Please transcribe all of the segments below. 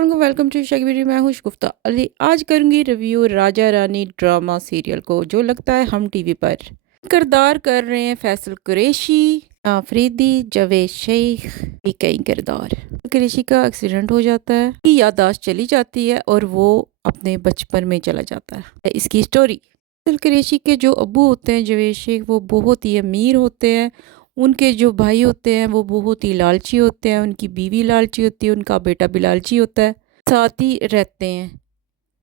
अस्सलाम welcome to शगीरी। मैं हूँ शगुफ्ता अली। आज करूँगी review Raja Rani drama serial को जो लगता है हम टीवी पर। किरदार कर रहे हैं फैसल कुरैशी, आफरीदी, जावेद शेख भी कई किरदार। कुरैशी का एक्सीडेंट हो जाता है, की याददाश्त चली जाती है और वो अपने बचपन में चला जाता है। इसकी स्टोरी, फैसल कुरैशी के जो अब्बू होते हैं जावेद शेख, वो बहुत ही अमीर होते हैं। उनके जो भाई होते हैं वो बहुत ही लालची होते हैं, उनकी बीवी लालची होती है, उनका बेटा भी लालची होता है, साथ ही रहते हैं।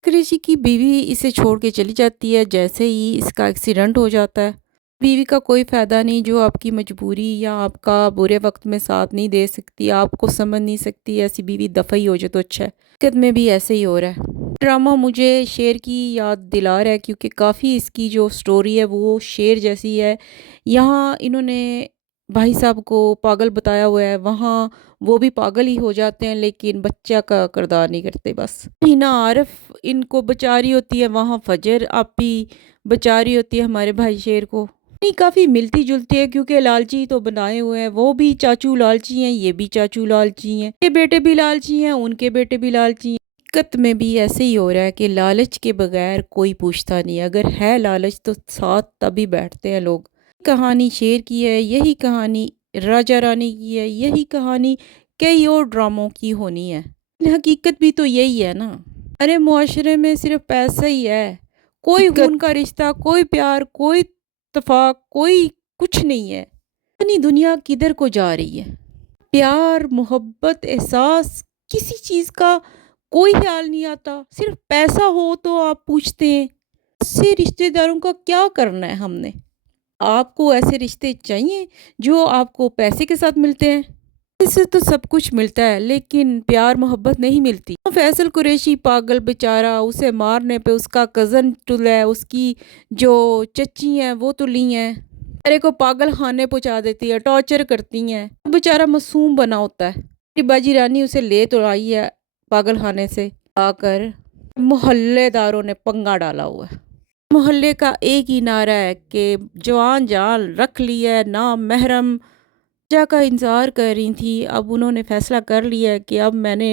कुरैशी की बीवी इसे छोड़ के चली जाती है जैसे ही इसका एक्सीडेंट हो जाता है। बीवी का कोई फ़ायदा नहीं, जो आपकी मजबूरी या आपका बुरे वक्त में साथ नहीं दे सकती, आपको समझ नहीं सकती, ऐसी बीवी दफ़ा ही हो जाए तो अच्छा है। हकीकत में भी ऐसे ही हो रहा है। ड्रामा मुझे शेर की याद दिला रहा है क्योंकि काफ़ी इसकी जो स्टोरी है वो शेर जैसी है। यहाँ इन्होंने भाई साहब को पागल बताया हुआ है, वहाँ वो भी पागल ही हो जाते हैं लेकिन बच्चा का किरदार नहीं करते। बस हिना आरिफ इनको बचा रही होती है, वहाँ फजर आपी बचा रही होती है हमारे भाई शेर को। नहीं, काफ़ी मिलती जुलती है क्योंकि लालची तो बनाए हुए हैं, वो भी चाचू लालची हैं, ये भी चाचू लालची हैं, ये बेटे भी लालची हैं, उनके बेटे भी लालची हैं। हकीकत में भी ऐसे ही हो रहा है कि लालच के बगैर कोई पूछता नहीं, अगर है लालच तो साथ तभी बैठते हैं लोग। कहानी शेर की है, यही कहानी राजा रानी की है, यही कहानी कई और ड्रामों की होनी है। हकीकत भी तो यही है ना। अरे मुआशरे में सिर्फ पैसा ही है, कोई खून का रिश्ता, कोई प्यार, कोई इत्तेफाक, कोई कुछ नहीं है। अपनी दुनिया किधर को जा रही है? प्यार, मोहब्बत, एहसास, किसी चीज़ का कोई ख्याल नहीं आता। सिर्फ पैसा हो तो आप पूछते हैं इससे रिश्तेदारों का क्या करना है हमने। आपको ऐसे रिश्ते चाहिए जो आपको पैसे के साथ मिलते हैं? इससे तो सब कुछ मिलता है लेकिन प्यार मोहब्बत नहीं मिलती। फैसल कुरैशी पागल बेचारा, उसे मारने पे उसका कज़न तुला है, उसकी जो चची हैं वो तुली हैं, बेचारे को पागल खाने पहुंचा देती है, टॉर्चर करती हैं। वो बेचारा मासूम बना होता है। मेरी बाजी रानी उसे ले तो आई है पागल खाने से आकर, मोहल्लेदारों ने पंगा डाला हुआ है। मोहल्ले का एक ही नारा है कि जवान जान रख लिया है, ना महरम जा का इंतज़ार कर रही थी। अब उन्होंने फ़ैसला कर लिया है कि अब मैंने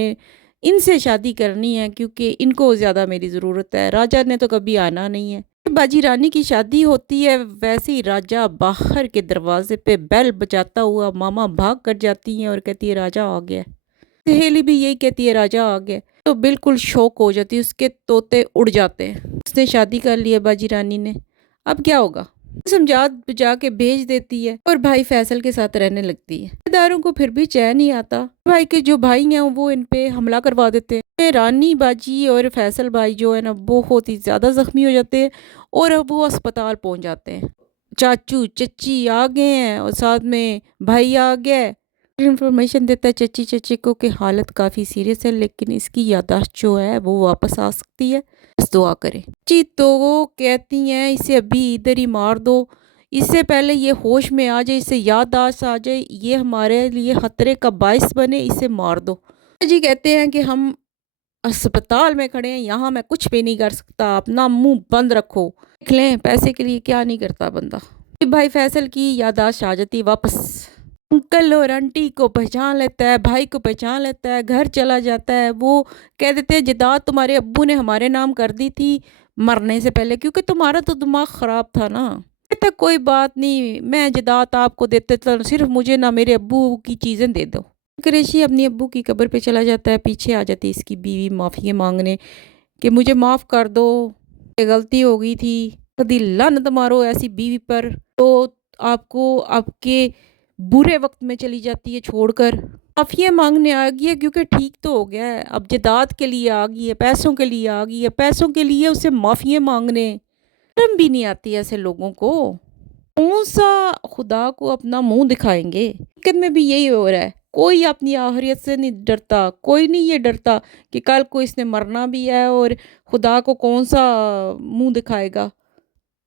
इनसे शादी करनी है क्योंकि इनको ज़्यादा मेरी ज़रूरत है। राजा ने तो कभी आना नहीं है। बाजी रानी की शादी होती है, वैसे ही राजा बाहर के दरवाजे पे बेल बजाता हुआ मामा भाग कर जाती हैं और कहती है राजा आ गया। सहेली भी यही कहती है राजा आ गया, तो बिल्कुल शौक हो जाती है, उसके तोते उड़ जाते हैं। उसने शादी कर ली है बाजी रानी ने, अब क्या होगा? समझा बुझा के भेज देती है और भाई फैसल के साथ रहने लगती है। रिश्तेदारों को फिर भी चैन नहीं आता। भाई के जो भाई हैं वो इन पे हमला करवा देते हैं। रानी बाजी और फैसल भाई जो है ना बहुत ही ज़्यादा जख्मी हो जाते हैं और अब वो अस्पताल पहुंच जाते हैं। चाचू चची आ गए हैं और साथ में भाई आ गया है। इन्फॉर्मेशन देता है चची चची को कि हालत काफ़ी सीरियस है लेकिन इसकी याददाश्त जो है वो वापस आ सकती है, बस दुआ करें। जी तो वो कहती हैं इसे अभी इधर ही मार दो, इससे पहले ये होश में आ जाए, इसे याददाश्त आ जाए, ये हमारे लिए खतरे का बायस बने, इसे मार दो। जी कहते हैं कि हम अस्पताल में खड़े हैं, यहाँ मैं कुछ भी नहीं कर सकता, अपना मुंह बंद रखो। देख लें पैसे के लिए क्या नहीं करता बंदा। भाई फैसल की याददाश्त आ जाती वापस, अंकल और आंटी को पहचान लेता है, भाई को पहचान लेता है, घर चला जाता है। वो कह देते हैं जायदाद तुम्हारे अब्बू ने हमारे नाम कर दी थी मरने से पहले क्योंकि तुम्हारा तो दिमाग ख़राब था ना। कहता कोई बात नहीं, मैं जायदाद आपको देते तो सिर्फ मुझे ना मेरे अब्बू की चीज़ें दे दो। कुरैशी अपनी अब्बू की कब्र पे चला जाता है, पीछे आ जाती है इसकी बीवी माफ़ी मांगने कि मुझे माफ़ कर दो, ये गलती हो गई थी, कभी लानत मारो ऐसी बीवी पर। तो आपको आपके बुरे वक्त में चली जाती है छोड़कर, माफिया मांगने आ गई है क्योंकि ठीक तो हो गया है, अब जायदाद के लिए आ गई है, पैसों के लिए आ गई है, पैसों के लिए उसे माफिया मांगने। शर्म भी नहीं आती ऐसे लोगों को, कौन सा खुदा को अपना मुंह दिखाएंगे। हकीकत में भी यही हो रहा है, कोई अपनी आखिरत से नहीं डरता, कोई नहीं ये डरता कि कल को इसने मरना भी है और खुदा को कौन सा मुंह दिखाएगा,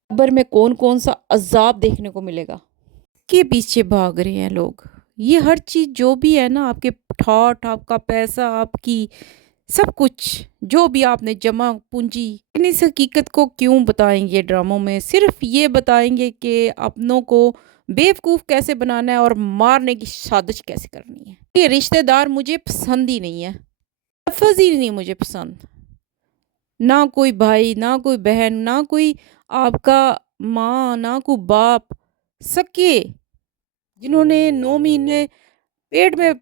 कब्र में कौन कौन सा अजाब देखने को मिलेगा। के पीछे भाग रहे हैं लोग। ये हर चीज़ जो भी है ना, आपके ठाठ, आपका पैसा, आपकी सब कुछ जो भी आपने जमा पूंजी, इन इस हकीकत को क्यों बताएंगे ड्रामों में? सिर्फ ये बताएंगे कि अपनों को बेवकूफ़ कैसे बनाना है और मारने की साजिश कैसे करनी है। ये रिश्तेदार मुझे पसंद ही नहीं है। लफ्ज़ ही नहीं मुझे पसंद। ना कोई भाई, ना कोई बहन, ना कोई आपका माँ, ना कोई बाप, सके जिन्होंने 9 महीने पेट में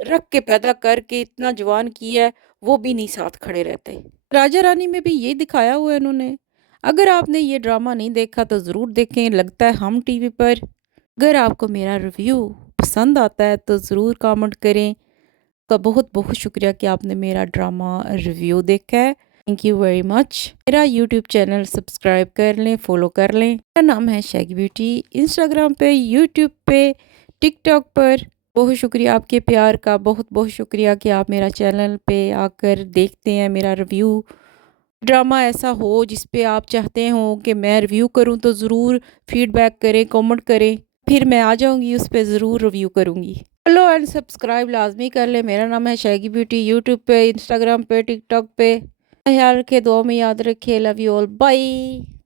रख के पैदा करके इतना जवान किया है, वो भी नहीं साथ खड़े रहते। राजा रानी में भी यही दिखाया हुआ है इन्होंने। अगर आपने ये ड्रामा नहीं देखा तो ज़रूर देखें, लगता है हम टीवी पर। अगर आपको मेरा रिव्यू पसंद आता है तो ज़रूर कमेंट करें। का बहुत-बहुत शुक्रिया कि आपने मेरा ड्रामा रिव्यू देखा है। Thank you very much. मेरा यूट्यूब चैनल सब्सक्राइब कर लें, फॉलो कर लें। मेरा नाम है शैगी ब्यूटी। इंस्टाग्राम पे, यूट्यूब पे, टिकटॉक पर। बहुत शुक्रिया आपके प्यार का, बहुत-बहुत शुक्रिया कि आप मेरा चैनल पे आकर देखते हैं मेरा रिव्यू। ड्रामा ऐसा हो जिस पे आप चाहते हो कि मैं रिव्यू करूं तो ज़रूर फीडबैक करें, कमेंट करें। फिर मैं आ जाऊंगी उस पे ज़रूर रिव्यू करूंगी। फॉलो एंड सब्सक्राइब लाजमी कर ले। मेरा नाम है शैगी ब्यूटी। यूट्यूब पे, इंस्टाग्राम पे, टिकटॉक पे। ख्याल रखे, दुआ में याद रखे। Love you all, bye.